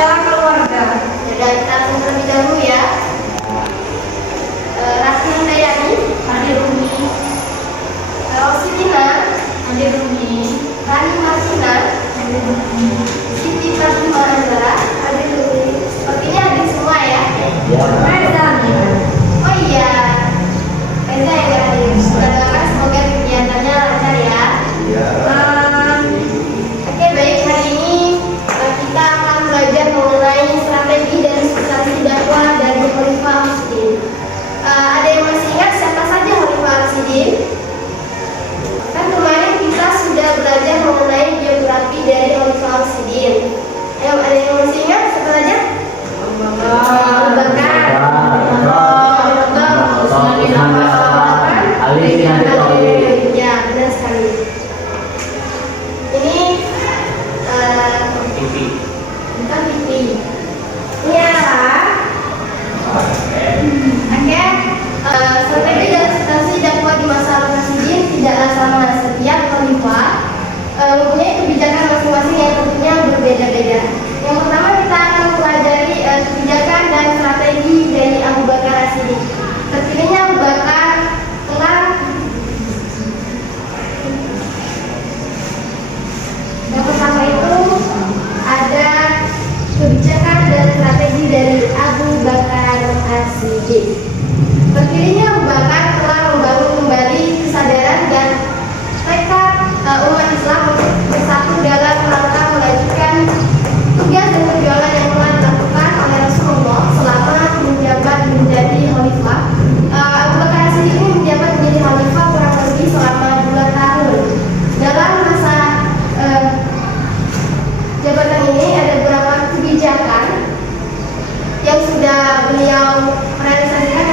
Cara keluarga. Jadi kita langsung terlebih dahulu ya. Rasmin Dayani, Ade Rumi, Rositina, Ade Rumi, Rani Marsina, Ade Rumi, Siti Fatima Andara, Ade Rumi. Sepertinya adik semua ya. Reza. Oh iya, Reza yang hadir. Kita doakan semoga kegiatannya lancar ya. Oke, baik, hari ini kita akan belajar mengenai strategi dan substansi dakwah dari Khalifah Ar-Rasyidin. Ada yang masih ingat siapa saja Khalifah Ar-Rasyidin? Kan kemarin kita sudah belajar mengenai biografi dari Khalifah Ar-Rasyidin. Ada yang masih ingat siapa saja? Abu Bakar, Ali, ya, benar sekali. Ini bukan TV. Ini adalah strategi dan substansi dakwah di masa Ar-Rasyidin tidaklah sama. Setiap khalifah mempunyai kebijakan masing-masing yang tentunya berbeda-beda. Yang pertama kita akan pelajari kebijakan dan strategi dari Abu Bakar Ar-Rasyidin. Terpilihnya Abu Bakar telah yang pertama itu ada kebijakan dan strategi dari Abu Bakar Ar-Rasyidin. Terpilihnya Abu Bakar telah membangun kembali kesadaran dan tekad umat Islam untuk bersatu dalam rangka melanjutkan tugas dan perjuangan yang telah dilakukan oleh Rasulullah selama menjabat menjadi khalifah. Abu Bakar Ar-Rasyidin ini menjabat menjadi khalifah kurang lebih selama 2 tahun. Dalam masa jabatan ini ada beberapa kebijakan yang sudah beliau realisasikan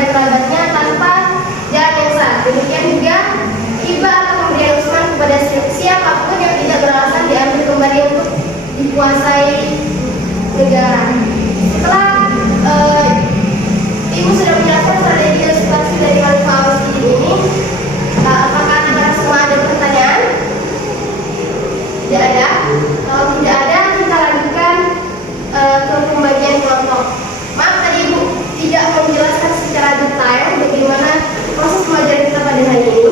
dan kerabatnya tanpa jalan yang sah. Demikian juga hibah atau pemberian Utsman kepada siapapun yang tidak beralasan diambil kembali untuk dikuasai negara. Setelah Ibu sudah menjelaskan strategi dan substansi dari Khalifah Ar-Rasyidin ini, apakah ada semua ada pertanyaan? Tidak ada. Kalau tidak ada, kita lanjutkan ke pembagian kelompok. Maaf tadi Ibu tidak menjelaskan secara detail bagaimana proses pembelajaran kita pada hari ini.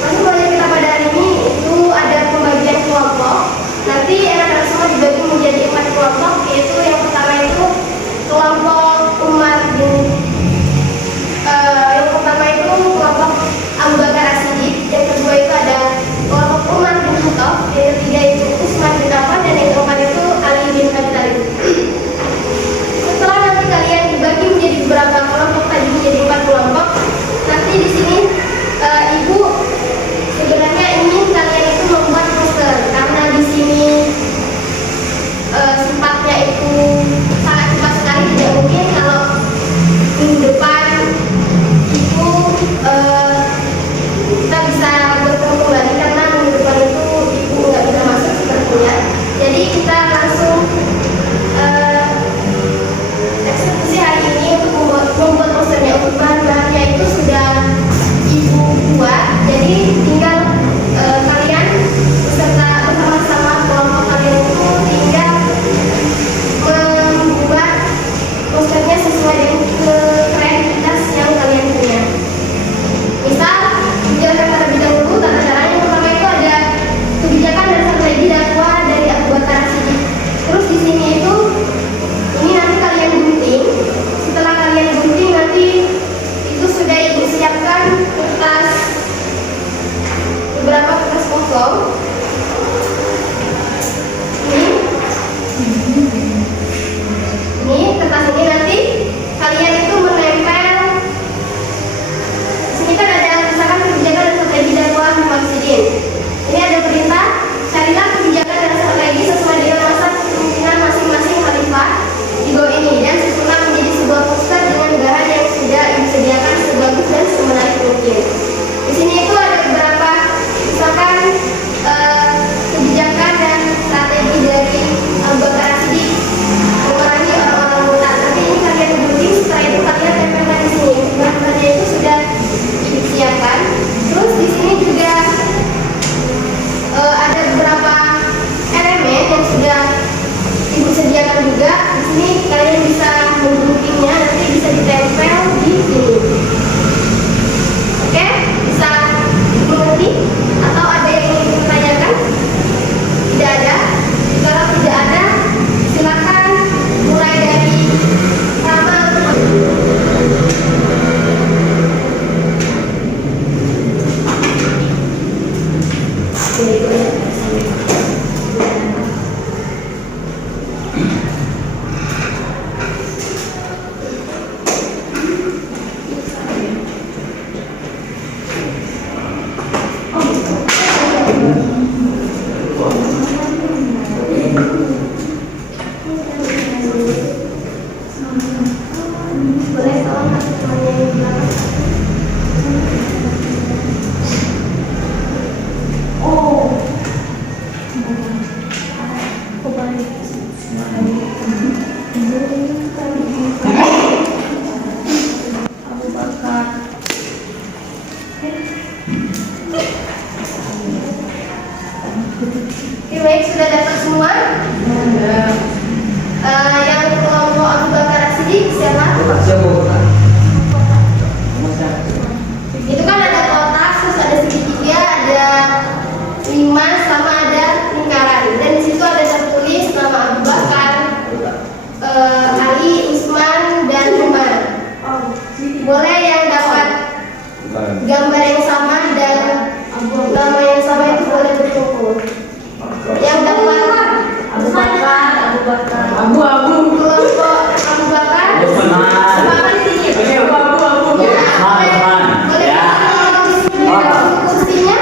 Proses pembelajaran kita pada hari ini itu ada pembagian kelompok. Nanti anak-anak semua dibagi menjadi 4 kelompok, yaitu yang pertama itu kelompok Umar bin yang pertama itu kelompok Abu Bakar As-Siddiq, yang kedua itu ada kelompok Umar bin Khattab, yang ketiga itu Utsman bin Affan, dan yang keempat itu Ali bin Abi Thalib. Setelah nanti kalian dibagi menjadi beberapa kelompok, tadi menjadi 4 kelompok. Nanti di sini Ibu sebenarnya ingin kalian itu membuat poster, karena di sini sifatnya itu sangat cepat sekali, tidak mungkin kalau minggu depan itu kita bisa bertemu kembali, karena minggu depan itu Ibu nggak bisa masuk sepertinya. Jadi kita langsung eksekusi hari ini untuk membuat posternya. Untuk bahan-bahannya itu sudah Ibu buat, jadi tinggal kalian beserta bersama-sama kelompok kalian itu tinggal membuat posternya sesuai dengan kreativitas yang kalian punya. Misal, dijelaskan terlebih dahulu tata caranya. Yang pertama itu ada kebijakan dan strategi dakwah dari Abu Bakar As-Siddiq. Terus di sini itu, ini nanti kalian gunting. Setelah kalian gunting nanti itu sudah Ibu siapkan kertas, beberapa kertas kosong. Ini kertas ini nanti kalian itu menempel. Di sini kan ada misalkan kebijakan dan strategi dakwah Muhammadiyyin. Ini ada perintah, carilah kebijakan dan strategi sesuai dengan masa kepemimpinan masing-masing khalifah di bawah ini, dan susunlah menjadi sebuah poster dengan bahan yang sudah disediakan sebagus dan semenarik mungkin. Di sini itu ada beberapa misalkan kebijakan dan strategi dari Abu Bakar As-Siddiq memerangi orang-orang murtad. Nanti ini kalian gunting, setelah itu kalian tempelkan di sini. Bahan-bahannya itu sudah disiapkan. Terus di sini juga ada beberapa elemen yang sudah Ibu sediakan juga. Di sini kalian bisa mengguntingnya, nanti bisa ditempel di sini. Oke, bisa mengerti? Atau ada yang ingin ditanyakan? Tidak ada? Kalau tidak ada, silakan mulai dari pertama. Boleh tolong kasih temannya yang di belakang? Abu Bakar. Oke, baik, sudah dapat semua? Yang kelompok Abu Bakar As-Siddiq siapa? Itu kan ada kotak, terus ada segitiga, ada 5 sama ada lingkaran. Dan di situ ada tertulis nama Abu Bakar, Ali, Utsman, dan Umar. Boleh yang dapat gambar yang sama dan nama yang sama itu boleh berkumpul. Yang dapat Abu Bakar, kelompok Abu Bakar, apa di sini? Boleh kursinya?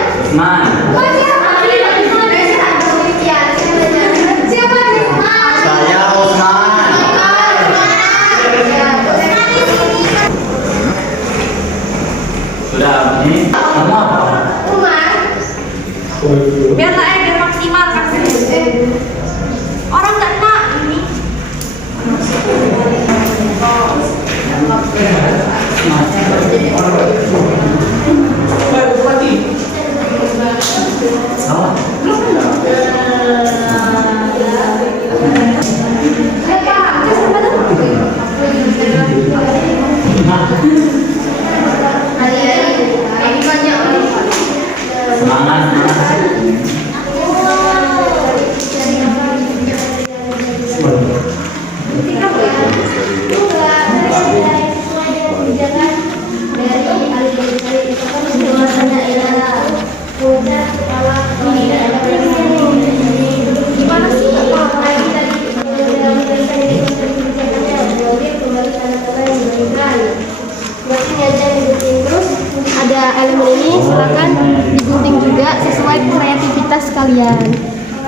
Ada elemen ini silakan digunting juga sesuai kreativitas kalian.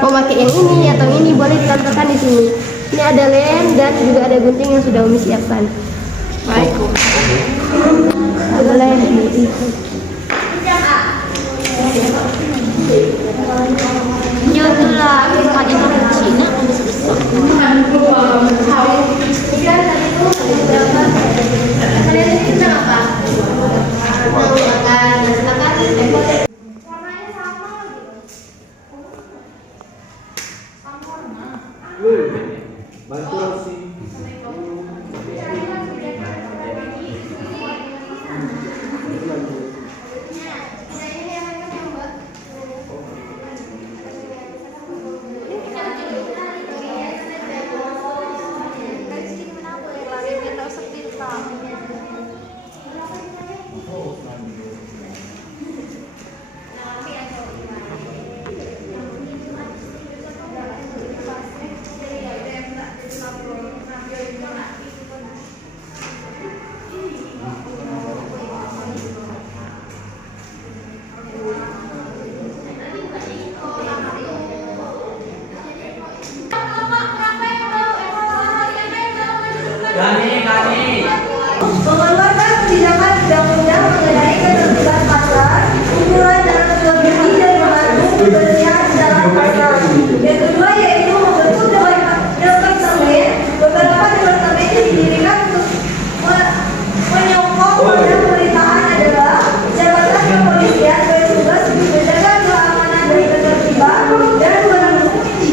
Mau pakai yang ini atau ini boleh ditampilkan di sini. Ini ada lem dan juga ada gunting yang sudah Umi siapkan. Baik. Boleh di bantu Rosi. Mengeluarkan kebijakan undang-undang mengenai ketertiban pasar, ukuran dan kelebihan dan membantu kebersihan dalam pasar. Yang kedua yaitu membentuk departemen. Beberapa departemen yang didirikan untuk menyokong pada pemerintahan adalah jabatan kepolisian bertugas untuk menjaga keamanan dan ketertiban dan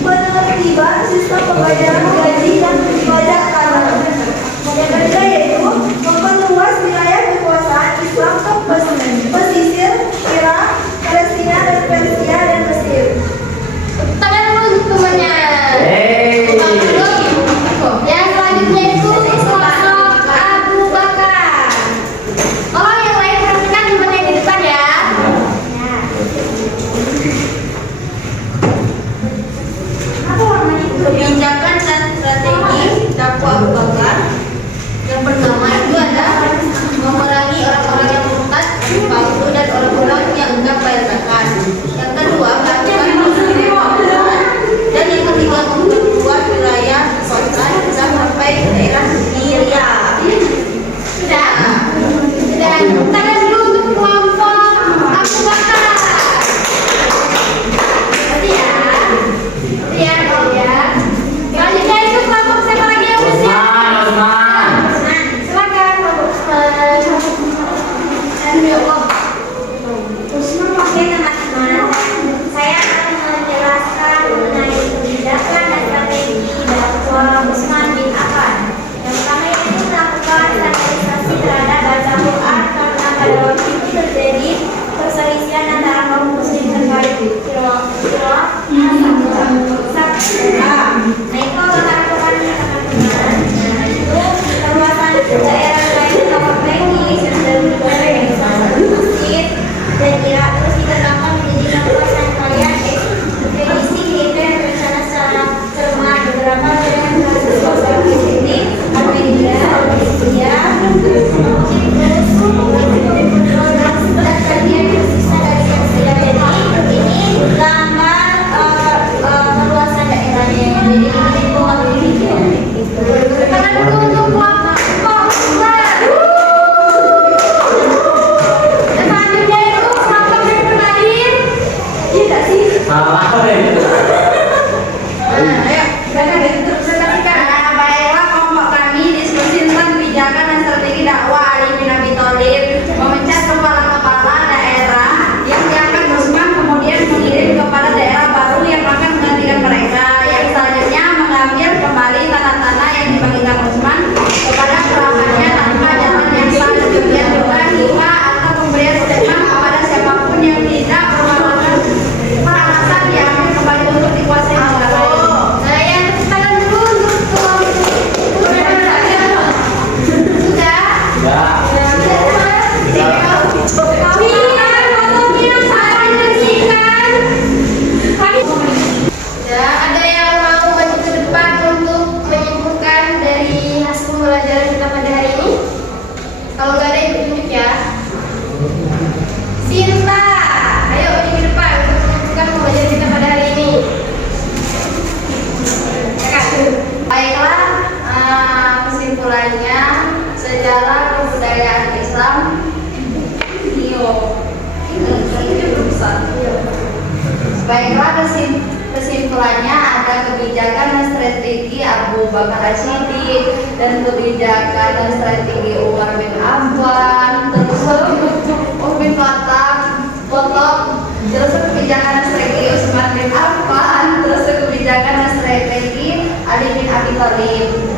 penertiban sistem pembayaran gaji dan pajak tanah. Yang ketiga yaitu memperluas wilayah kekuasaan Islam ke pesisir dan kebijakan dan strategi Umar bin Affan, terus Umar bin Khattab, terus kebijakan dan strategi Utsman bin Affan, terus kebijakan dan strategi Ali bin Abi Thalib.